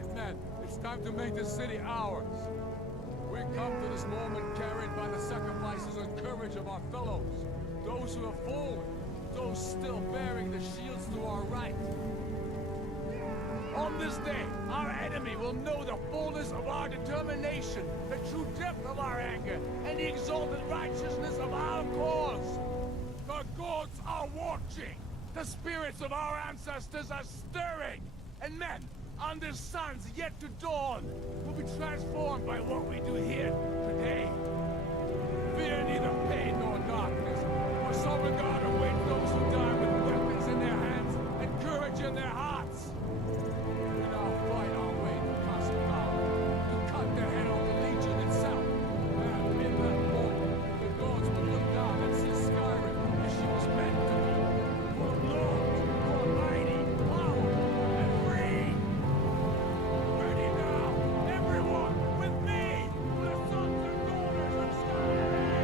it, men. It's time to make this city ours. We come to this moment carried by the sacrifices and courage of our fellows. Those who have fallen, those still bearing the shields to our right. On this day, our enemy will know the fullness of our determination, the true depth of our anger, and the exalted righteousness of our cause. The gods are watching. The spirits of our ancestors are stirring. And men, under suns yet to dawn, will be transformed by what we do here today. Fear neither pain nor darkness, for sovereign God awaits those who die with weapons in their hands and courage in their hearts. We now fight our way to Castle Power, to cut the head off the Legion itself. And in that moment, the gods will look down and see Skyrim as she was meant to be. For Lord, for mighty, power, and free. Ready now, everyone, with me, the sons and daughters of Skyrim!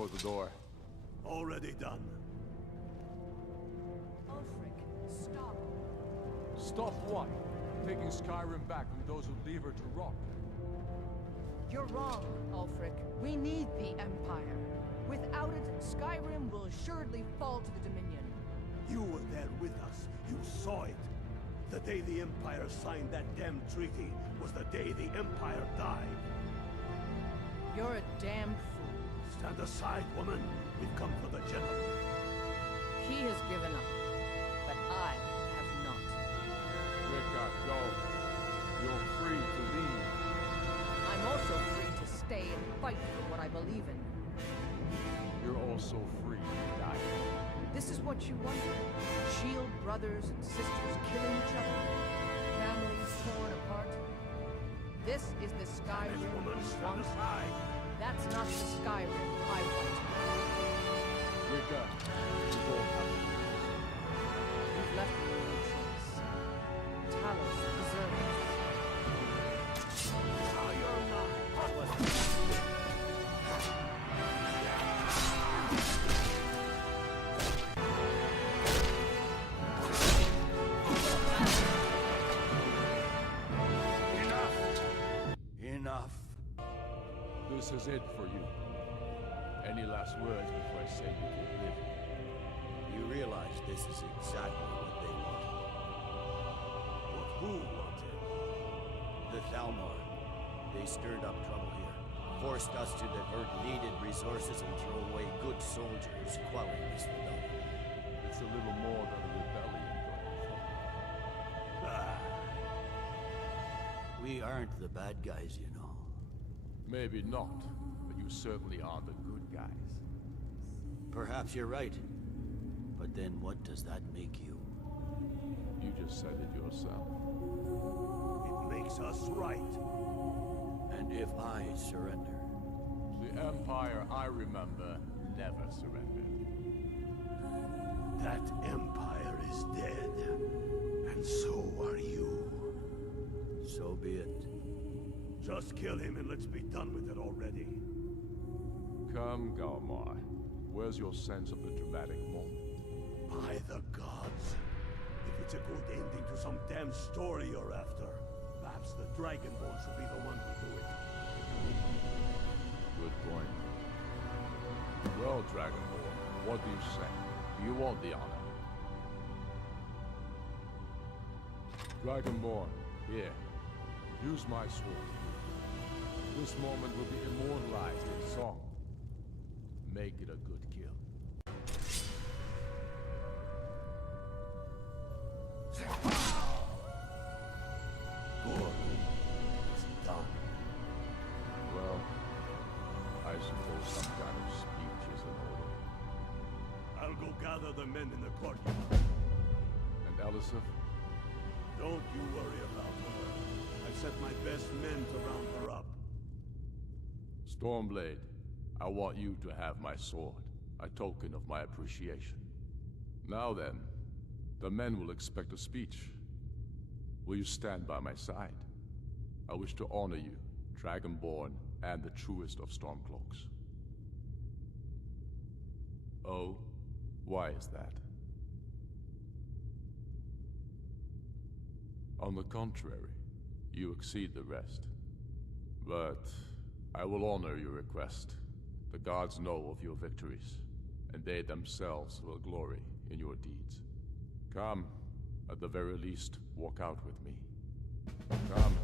show the door. Already done. Ulfric, stop. Stop what? Taking Skyrim back from those who leave her to rot. You're wrong, Ulfric. We need the Empire. Without it, Skyrim will assuredly fall to the Dominion. You were there with us. You saw it. The day the Empire signed that damn treaty was the day the Empire died. You're a damned fool. Stand aside, woman. We've come for the general. He has given up, but I have not. Rika, go. You're free to leave. I'm also free to stay and fight for what I believe in. You're also free to die. This is what you wanted. Shield brothers and sisters killing each other. Families torn apart. This is the Skyrim Woman, you stand want. aside. That's not the Skyrim I want. Rika, you don't have to do this. You've left me no choice. Talos preserves. Now you're mine. Enough. This is it for you. Any last words before I say you can live? You realize this is exactly what they wanted. What who wanted? The Thalmor. They stirred up trouble here. Forced us to divert needed resources and throw away good soldiers, quelling this rebellion. It's a little more than a rebellion, don't you think? Ah. We aren't the bad guys, you know. Maybe not, but you certainly are the good guys. Perhaps you're right. But then what does that make you? You just said it yourself. It makes us right. And if I surrender? The Empire I remember never surrendered. That Empire is dead. And so are you. So be it. Just kill him and let's be done with it already. Come, Galmar. Where's your sense of the dramatic moment? By the gods. If it's a good ending to some damn story you're after, perhaps the Dragonborn should be the one to do it. Good point. Well, Dragonborn, what do you say? Do you want the honor? Dragonborn, here. Use my sword. This moment will be immortalized in song. Make it a good kill. Good. It's done. Well, I suppose some kind of speech is in order. I'll go gather the men in the courtyard. And Elisif? Don't you worry about her. I've sent my best men to round her up. Stormblade, I want you to have my sword, a token of my appreciation. Now then, the men will expect a speech. Will you stand by my side? I wish to honor you, Dragonborn, and the truest of Stormcloaks. Oh, why is that? On the contrary, you exceed the rest. But I will honor your request. The gods know of your victories, and they themselves will glory in your deeds. Come, at the very least, walk out with me. Come,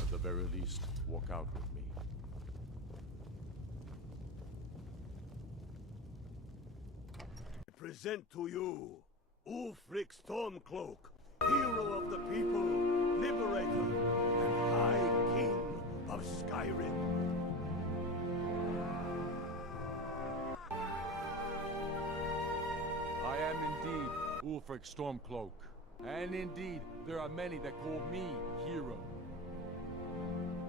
at the very least, walk out with me. I present to you Ulfric Stormcloak, hero of the people, liberator, and High King of Skyrim. I am indeed Ulfric Stormcloak, and indeed there are many that call me hero.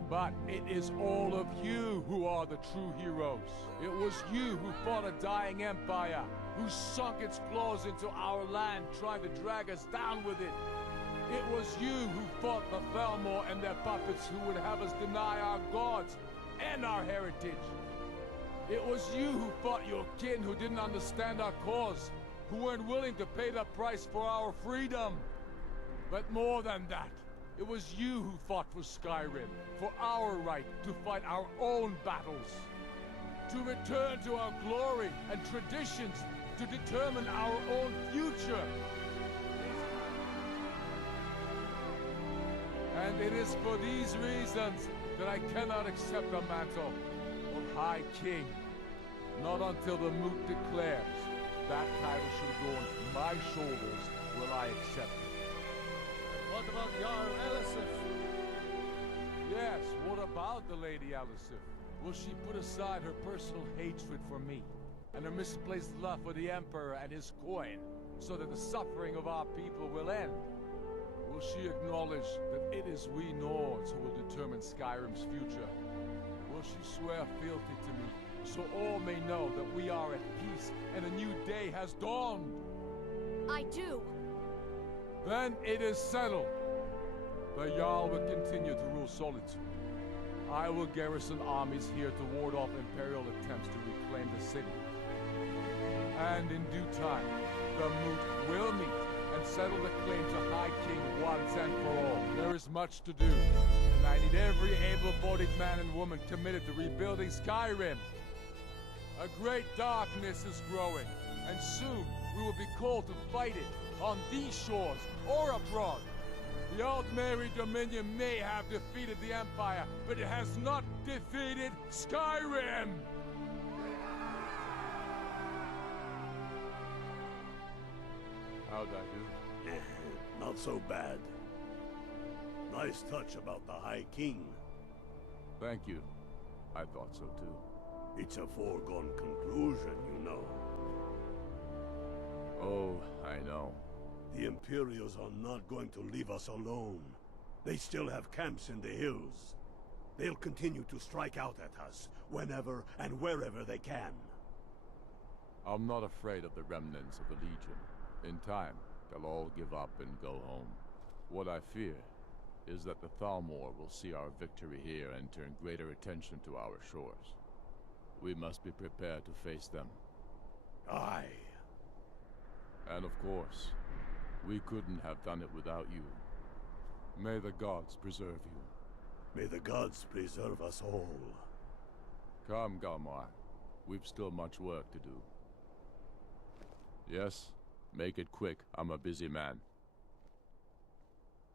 But it is all of you who are the true heroes. It was you who fought a dying empire, who sunk its claws into our land, trying to drag us down with it. It was you who fought the Thalmor and their puppets who would have us deny our gods and our heritage. It was you who fought your kin who didn't understand our cause, who weren't willing to pay the price for our freedom. But more than that, it was you who fought for Skyrim, for our right to fight our own battles, to return to our glory and traditions, to determine our own future. And it is for these reasons that I cannot accept the mantle of High King. Not until the Moot declares that title should go on my shoulders will I accept it. What about Jarl Elisif? Yes, what about the Lady Elisif? Will she put aside her personal hatred for me and her misplaced love for the Emperor and his coin so that the suffering of our people will end? Will she acknowledge that it is we Nords who will determine Skyrim's future? Will she swear fealty to me so all may know that we are at peace and a new day has dawned? I do. Then it is settled. The Jarl will continue to rule Solitude. I will garrison armies here to ward off Imperial attempts to reclaim the city. And in due time, the Moot will meet and settle the claim to High King once and for all. There is much to do, and I need every able-bodied man and woman committed to rebuilding Skyrim. A great darkness is growing, and soon we will be called to fight it, on these shores or abroad. The Altmeri Dominion may have defeated the Empire, but it has not defeated Skyrim! How'd I do? Not so bad. Nice touch about the High King. Thank you. I thought so too. It's a foregone conclusion, you know. Oh, I know. The Imperials are not going to leave us alone. They still have camps in the hills. They'll continue to strike out at us, whenever and wherever they can. I'm not afraid of the remnants of the Legion. In time, they'll all give up and go home. What I fear is that the Thalmor will see our victory here and turn greater attention to our shores. We must be prepared to face them. Aye. And of course, we couldn't have done it without you. May the gods preserve you. May the gods preserve us all. Come, Galmar. We've still much work to do. Yes? Make it quick. I'm a busy man.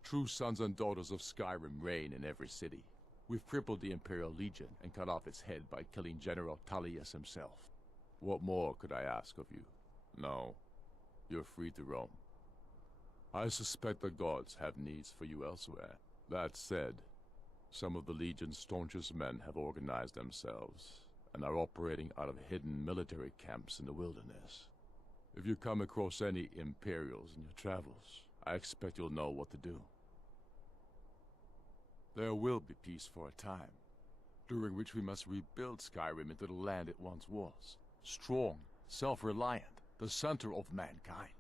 True sons and daughters of Skyrim reign in every city. We've crippled the Imperial Legion and cut off its head by killing General Tullius himself. What more could I ask of you? No. You're free to roam. I suspect the gods have needs for you elsewhere. That said, some of the Legion's staunchest men have organized themselves and are operating out of hidden military camps in the wilderness. If you come across any Imperials in your travels, I expect you'll know what to do. There will be peace for a time, during which we must rebuild Skyrim into the land it once was. Strong, self-reliant, the center of mankind.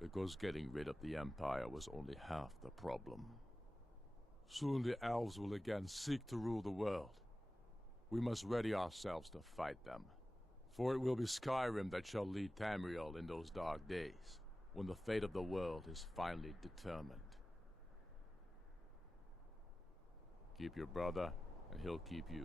Because getting rid of the Empire was only half the problem. Soon the elves will again seek to rule the world. We must ready ourselves to fight them. For it will be Skyrim that shall lead Tamriel in those dark days, when the fate of the world is finally determined. Keep your brother, and he'll keep you.